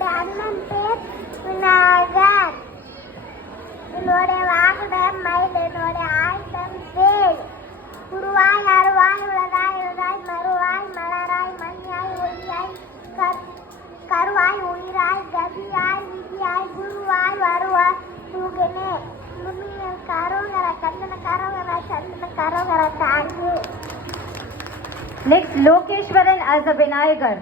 என்னுடைய அண்ணன் பேர் விநாயகர். என்னுடைய வாகனம் மயில். என்னுடைய ஆயுதம் வேல். குருவாய் அருவாய் உலகாய் எழுதாய் மறுவாய் மலராய் மணியாய் ஒளியாய் கருவாய் உயிராய் கதியாய் விதியாய் குருவாய் வருவாய் தூகனே முனிய கரோகர கந்தன கரோகர சந்தன கரோகர தாங்கி. Next, Lokeshwaran as a Vinayagar.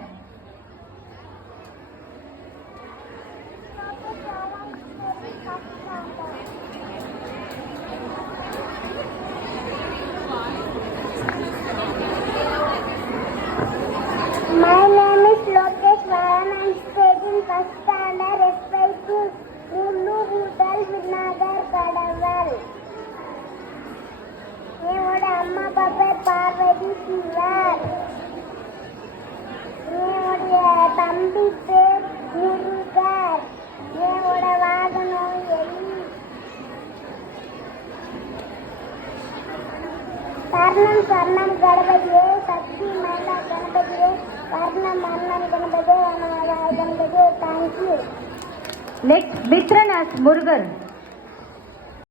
My name is Lokeshwaran. I study in first standard. Respect to Mulu Budal Vinagar Kadaval. என்னோட அம்மா பாப்பா பார்வதி சிவர். என்னுடைய தம்பி பேர் முருகர். என்னோட வாகனம் எலி. சரணம் சரணம் கணபதியே சக்தி மேல கணபதியே வர்ணம் மன்னன் கணபதியே வனமதாய கணபதியே. Thank you. Next, Vitran as Murugan.